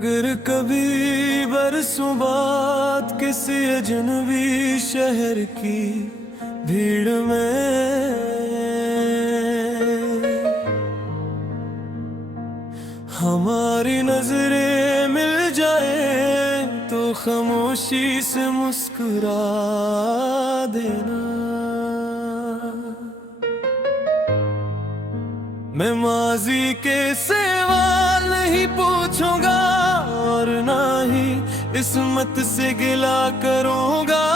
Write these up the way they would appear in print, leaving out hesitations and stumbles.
अगर कभी बरसों बाद किसी अजनबी शहर की भीड़ में हमारी नजरें मिल जाए तो खामोशी से मुस्कुरा देना। मैं माजी के सवाल नहीं पूछूंगा और ना ही इस्मत से गिला करूंगा।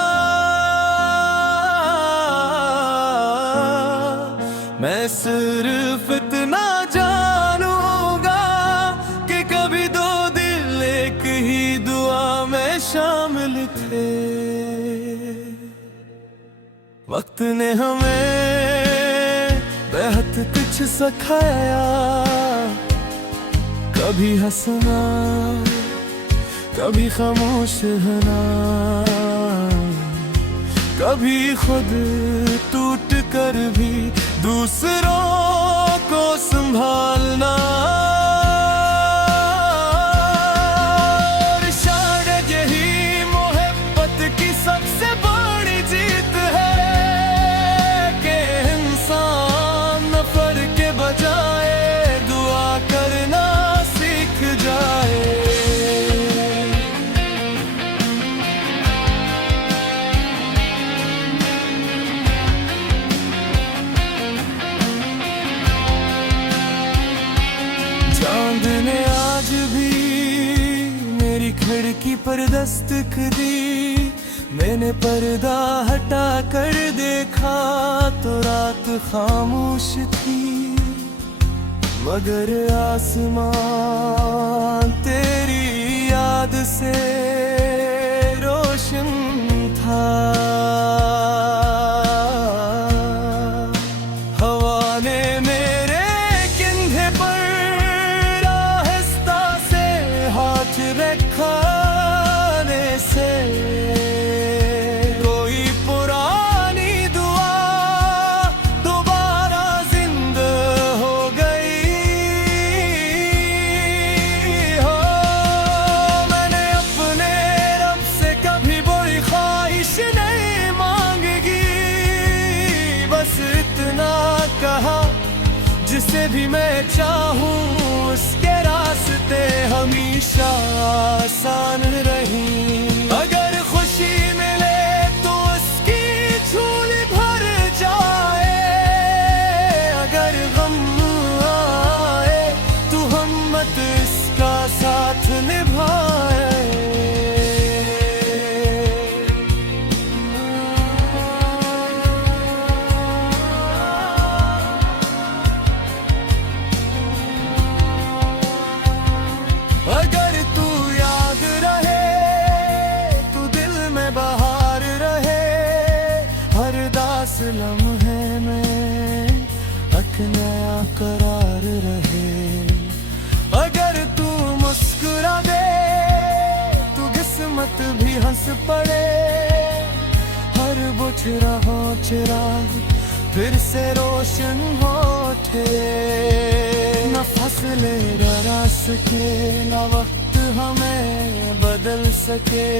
मैं सिर्फ इतना जानूंगा कि कभी दो दिल एक ही दुआ में शामिल थे। वक्त ने हमें बेहद कुछ सिखाया, कभी हंसना कभी खामोश रहना, कभी खुद टूट कर भी दूसरों को संभालना। और शायद यही मोहब्बत की सबसे बड़ी जीत है कि इंसान नफर के बजाय दुआ करना सीख जाए। चांद ने आज भी मेरी खिड़की पर दस्तक दी। मैंने पर्दा हटा कर देखा तो रात खामोश थी, मगर आसमान तेरी याद से रोशन था। हवा ने मेरे कंधे पर आहिस्ता से हाथ रखाने से कोई पुरानी दुआ दोबारा जिंदा हो गई। हो मैंने अपने रब से कभी बुरी ख्वाहिश नहीं मांगी, बस इतना कहा जिसे भी मैं चाहूं उसके रास्ते हमेशा आसान रही। अगर खुशी मिले तो उसकी झोली भर जाए, अगर गम आए तो हिम्मत इसका साथ निभाए। अगर तू याद रहे तो दिल में बहार रहे, हर दास लम्हे में एक नया करार रहे। अगर तू मुस्कुरा दे तो किस्मत भी हंस पड़े, हर बुझ रहा चिराग फिर से रोशन हो उठे। न फसले डरा सके न वक्त हमें बदल सके,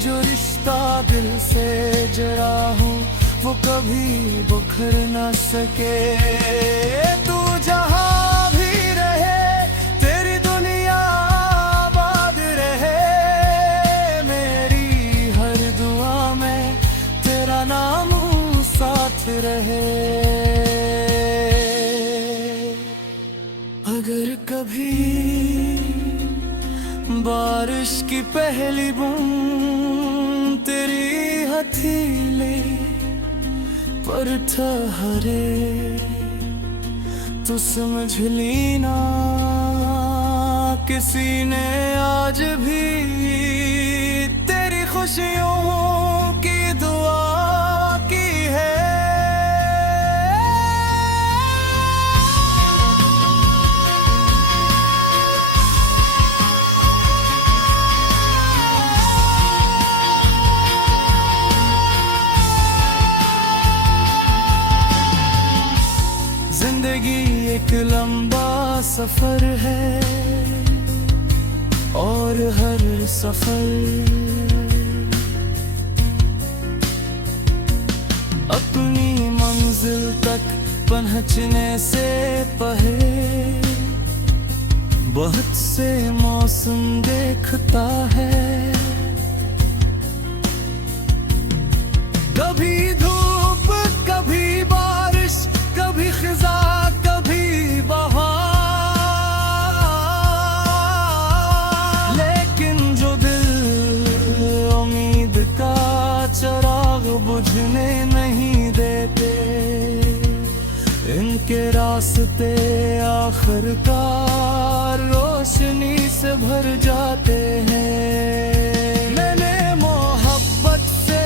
जो रिश्ता दिल से जड़ा हूँ वो कभी बुखर न सके। तू जहाँ भी रहे तेरी दुनिया आबाद रहे, मेरी हर दुआ में तेरा नाम साथ रहे। अगर कभी बारिश की पहली बूंद तेरी हथेली पर ठहरे तो समझ लेना किसी ने आज भी तेरी खुशियों की दुआ की है। जिंदगी एक लंबा सफर है, और हर सफर अपनी मंजिल तक पहुंचने से पहले बहुत से मौसम देखता है। कभी धूप कभी बारिश, कभी खिजा कभी बहार, लेकिन जो दिल उम्मीद का चिराग बुझने नहीं देते, इनके रास्ते आखिरकार रोशनी से भर जाते हैं। मैंने मोहब्बत से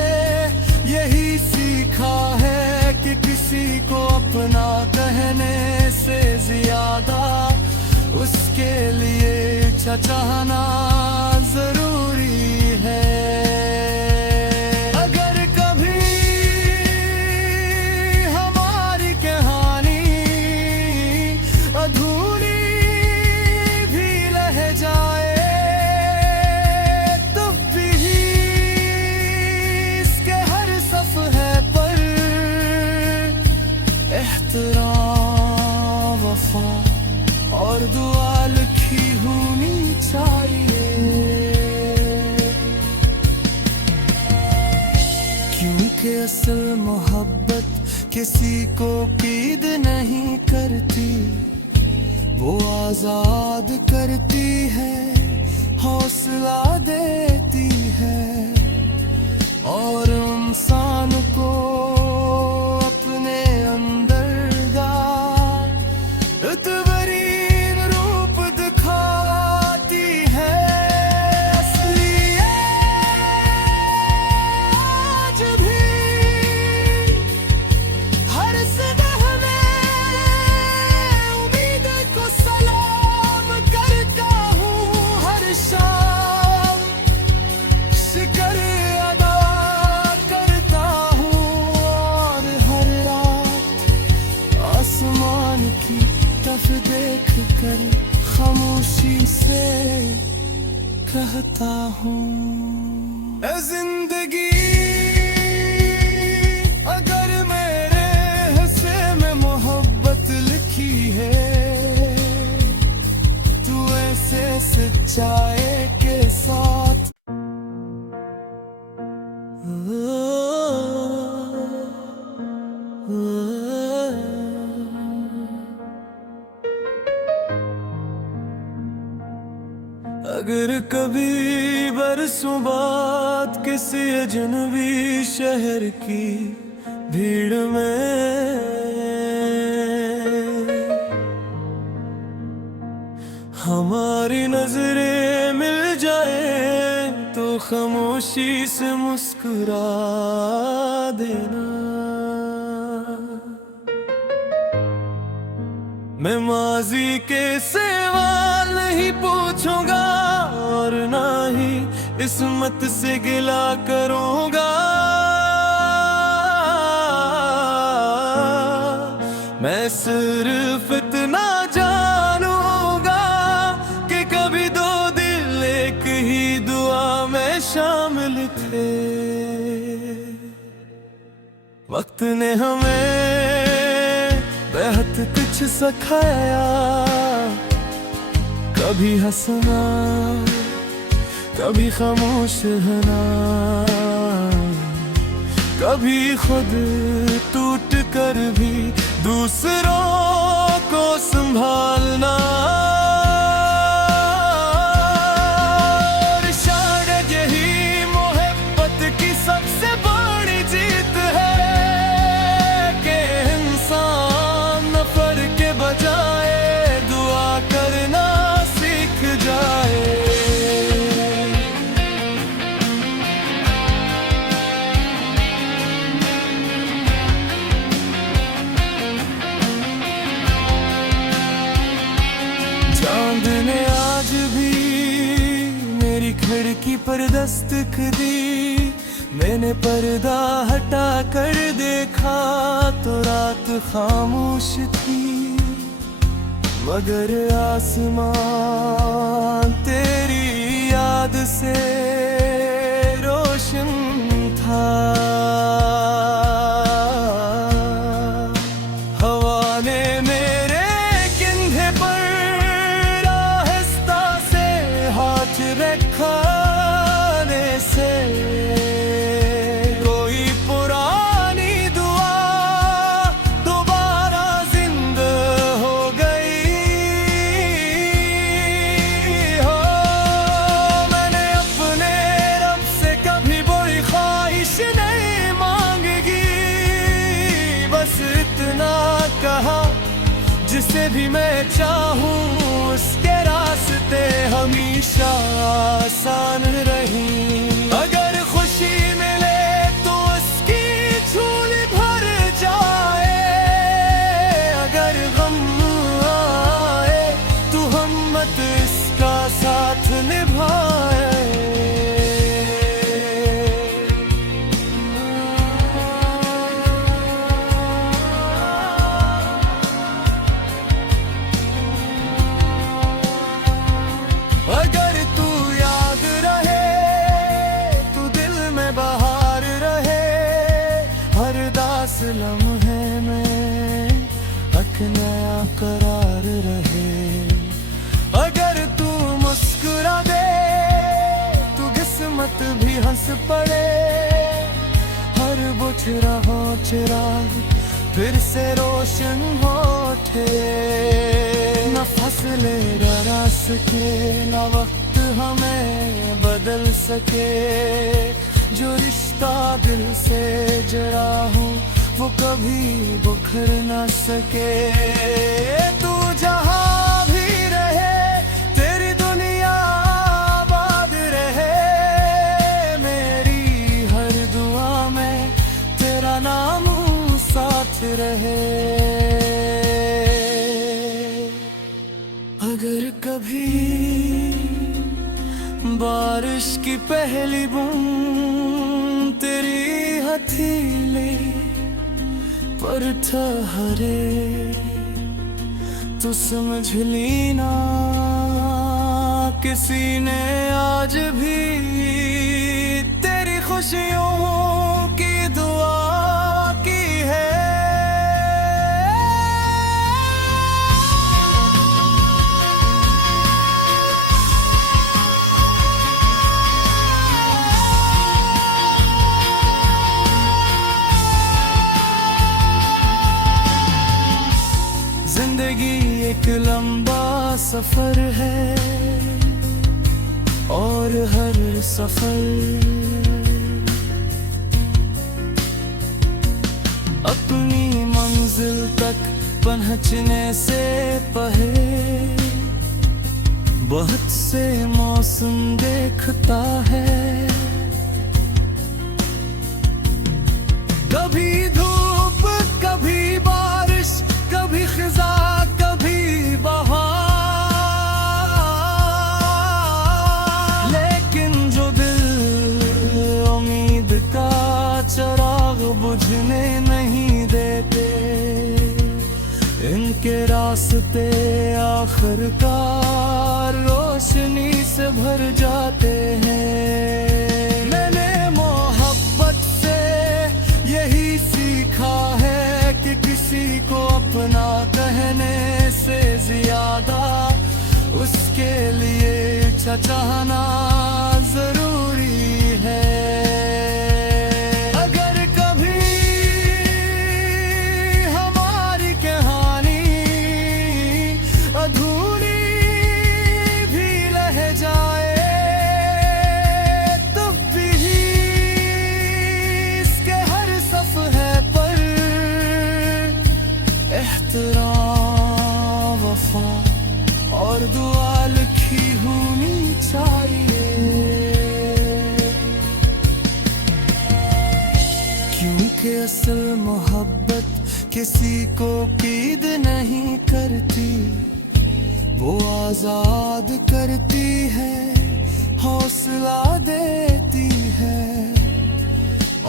यही सीखा है कि किसी को अपना कहने से ज्यादा उसके लिए चाहना जरूरी है। अगर कभी हमारी कहानी अधूरी भी रह जाए, तब भी इसके हर सफ़हे पर एहतराम, वफा और दुआ लिखी होनी चाहिए। क्योंकि असल मोहब्बत किसी को क़ैद नहीं करती, वो आजाद करती है, हौसला देती है और इंसान को अपने अंदर का बेहतरीन रूप दिखाती है। असलियत भी हर सुबह में उम्मीद को सलाम करता हूँ, हर शाम शिकर अदा करता हूँ और हर रात आसमान की तरफ देख कर खामोशी से कहता हूँ, ऐ जिंदगी अगर मेरे हिस्से में मोहब्बत लिखी है, तू ऐसे सच्चाई के साथ अगर कभी बरसों बाद किसी अजनबी शहर की भीड़ में हमारी नजरें मिल जाए, तो खामोशी से मुस्कुरा देना। मैं माजी के सवाल नहीं पूछूंगा और ना ही इस्मत से गिला करूंगा। मैं सिर्फ इतना जानूंगा कि कभी दो दिल एक ही दुआ में शामिल थे। वक्त ने हमें बेहद कुछ सिखाया, कभी हंसना कभी खामोश रहना, कभी खुद टूट कर भी दूसरों को संभालना। और शायद यही मोहब्बत की सबसे बड़ी जीत है कि इंसान नफर के बजाय दुआ करना सीख जाए। चांद ने आज भी मेरी खिड़की पर दस्तक दी, मैंने पर्दा हटा कर देखा तो रात खामोश थी, मगर आसमान तेरी याद से रोशन था। हवा ने मेरे कंधे पर आहिस्ता से हाथ रखा से कोई पुरानी दुआ दोबारा जिंदा हो गई हो। मैंने अपने रब से कभी बुरी ख्वाहिश नहीं मांगी, बस इतना कहा जिसे भी मैं चाहूं उसके रास्ते हमेशा आसान रही। अगर खुशी मिले तो उसकी झोली भर जाए, अगर गम आए तो हिम्मत इसका साथ निभाए। अगर तू याद रहे तू दिल में बाहर रहे, हर दास लम्हे में एक नया करार रहे। अगर तू मुस्कुरा दे तू किस्मत भी हंस पड़े, हर बुझ रहा चिराग फिर से रोशन हो उठे। न फसले डरा सके न वक्त हमें बदल सके, जो रिश्ता दिल से जड़ा हो वो कभी बुखर न सके। तू जहाँ भी रहे तेरी दुनिया आबाद रहे, मेरी हर दुआ में तेरा नाम साथ रहे। अगर कभी बारिश की पहली बूंद तेरी हथेली पर ठहरे तो समझ लेना किसी ने आज भी तेरी खुशियों की दुआ की है। जिंदगी एक लंबा सफर है और हर सफर अपनी मंजिल तक पहुंचने से पहले बहुत से मौसम देखता है। कभी धूप कभी बारिश कभी खिजा कभी बहार, लेकिन जो दिल उम्मीद का चिराग बुझने नहीं देते, इनके रास्ते आखिरकार रोशनी से भर जाते हैं। मैंने मोहब्बत से यही सीखा है कि किसी को अपना कहने से ज्यादा उसके लिए चाहना जरूरी है। अगर कभी हमारी कहानी अधूरी भी रह जाए तब भी इसके हर सफ़हे पर एहतराम वफा और दुआ लिखी होनी चाहिए। क्योंकि असल मोहब्बत किसी को क़ैद नहीं करती, वो आजाद करती है, हौसला देती है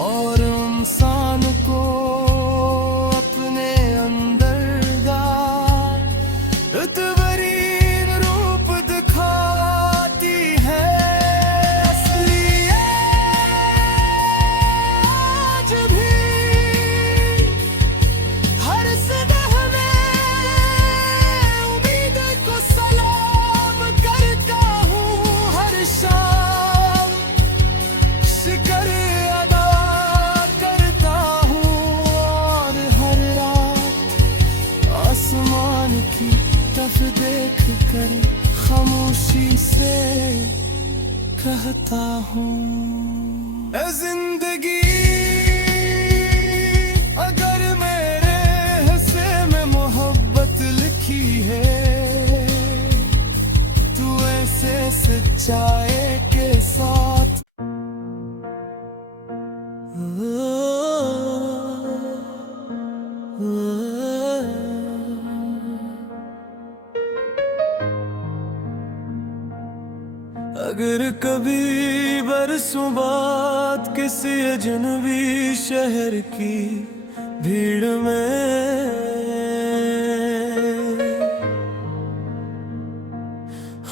और इंसान को अपने अंदर का रूप दिखाती है। हूँ। ए जिंदगी अगर मेरे हिस्से में मोहब्बत लिखी है, तू ऐसे सच्चाई के साथ अगर कभी बरसों बाद किसी अजनबी शहर की भीड़ में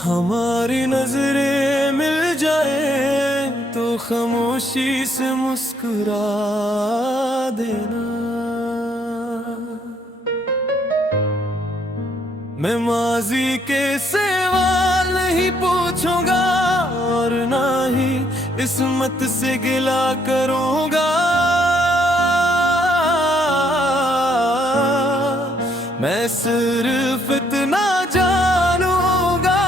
हमारी नजरें मिल जाए तो खामोशी से मुस्कुरा देना। मैं माजी के सवाल नहीं पूछूंगा और ना ही इस्मत से गिला करूंगा। मैं सिर्फ इतना जानूंगा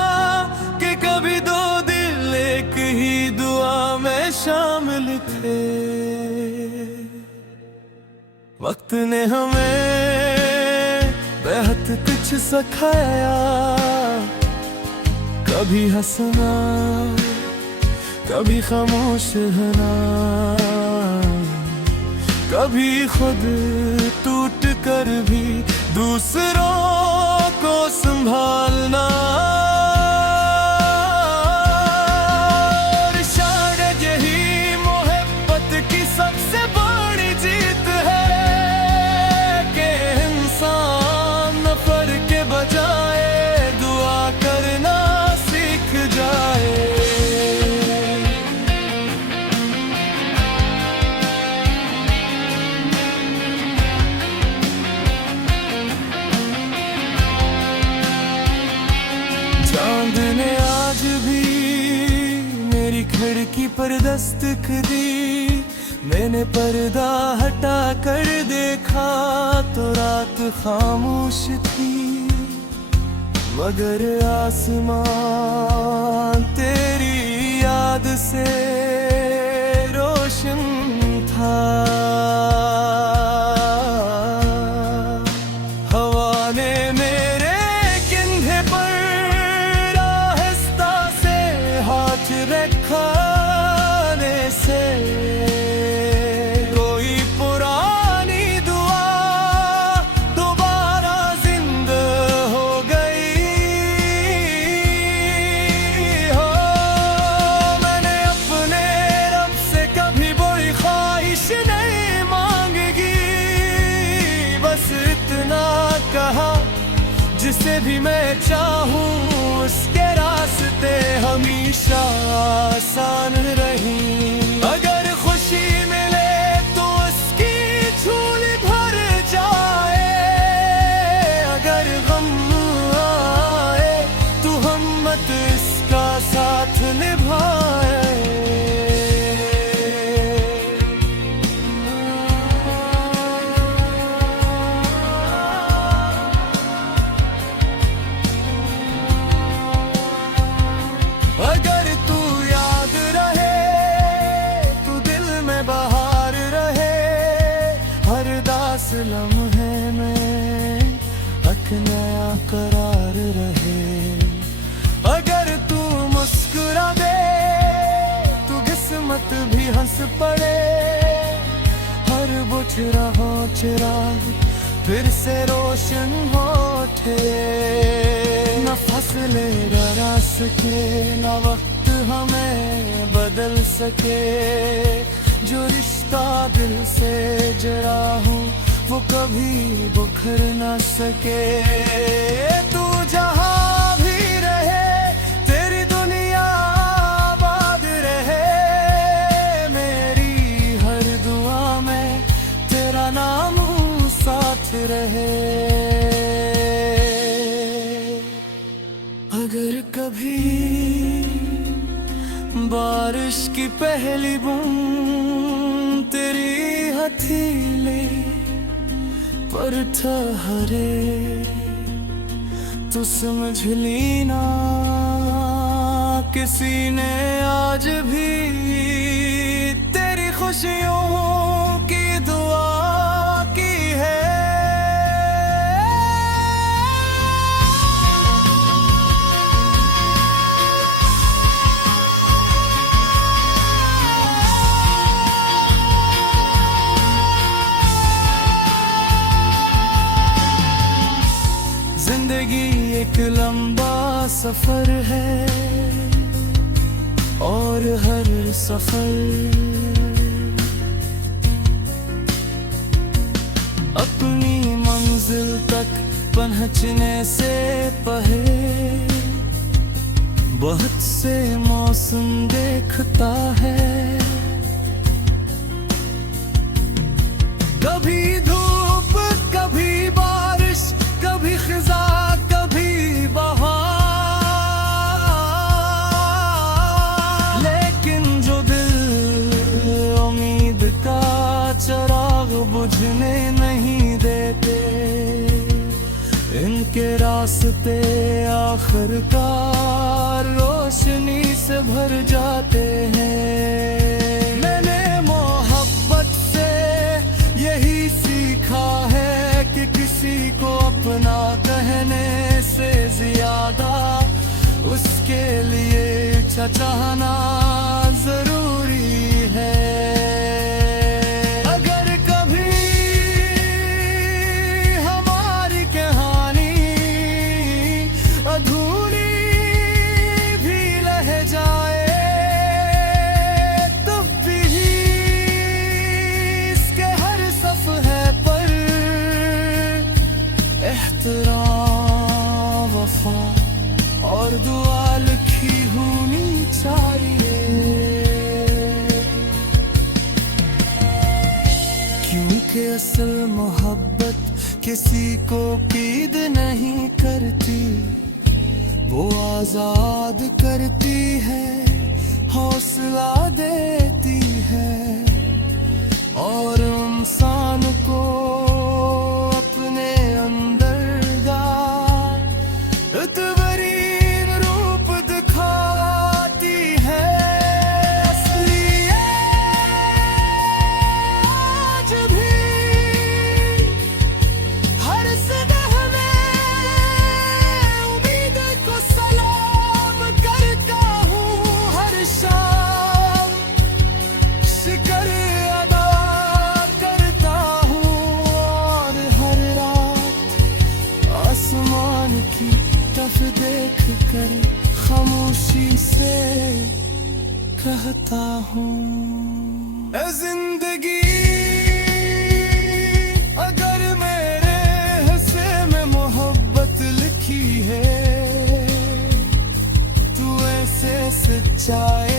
कि कभी दो दिल एक ही दुआ में शामिल थे। वक्त ने हमें बेहद कुछ सिखाया, कभी हंसना कभी खामोश रहना, कभी खुद टूट कर भी दूसरों को संभालना। और शायद यही मोहब्बत की सबसे बड़ी जीत है कि इंसान नफर के बजाय दुआ करना सीख जाए। चांद ने आज भी मेरी खिड़की पर दस्तक दी। मैंने पर्दा हटा कर देखा तो रात खामोश थी, मगर आसमान तेरी याद से रोशन था। हवा ने मेरे कंधे पर आहिस्ता से हाथ रखाने से कोई पुरानी दुआ दोबारा जिंदा हो गई। हो मैंने अपने रब से कभी कोई ख्वाहिश नहीं मांगी, बस इतना कहा जिसे भी मैं चाहूं उसके रास्ते हमेशा आसान रही। अगर खुशी मिले तो उसकी झोली भर जाए, अगर गम आए तो हिम्मत इसका साथ निभाए। अगर तू याद रहे तू दिल में बाहर रहे, हर दास लम्हे में एक नया करार रहे। अगर तू मुस्कुरा दे तू किस्मत भी हंस पड़े, हर बुझ रहा चिराग फिर से रोशन हो उठे। न फसले डरा सके न वक्त हमें बदल सके, जो रिश्ता दिल से जड़ा हूँ वो कभी बुखर न सके। तू जहाँ भी रहे तेरी दुनिया आबाद रहे, मेरी हर दुआ में तेरा नाम साथ रहे। अगर कभी बारिश की पहली बूंद तेरी हथेली पर ठहरे तो समझ लेना किसी ने आज भी तेरी खुशियों की दुआ की है। जिंदगी एक लंबा सफर है और हर सफर अपनी मंजिल तक पहुंचने से पहले बहुत से मौसम देखता है। कभी धूप कभी बारिश कभी खिजा कभी बहार, लेकिन जो दिल उम्मीद का चिराग बुझने नहीं देते, इनके रास्ते आखिरकार रोशनी से भर जाते हैं। मैंने मोहब्बत से यही सीखा है कि किसी को अपना कहने से ज्यादा उसके लिए चाहना जरूरी है। अगर कभी हमारी कहानी अधूरी भी रह जाए, तब भी इसके हर सफ़हे पर एहतराम वफा और दुआ लिखी होनी चाहिए। क्योंकि असल मोहब्बत किसी को क़ैद नहीं करती, वो आजाद करती है, हौसला देती है और इंसान को अपने अंदर तबरीन रूप दिखाती है। असली आज भी हर सुबह में उम्मीद को सलाम करता हूँ, हर शाम शिकर अदा करता हूँ और हर रात आसमान की तरफ देख कर खामोशी से कहता हूँ, ऐ जिंदगी अगर मेरे हिस्से में मोहब्बत लिखी है, तू ऐसे सच्चाई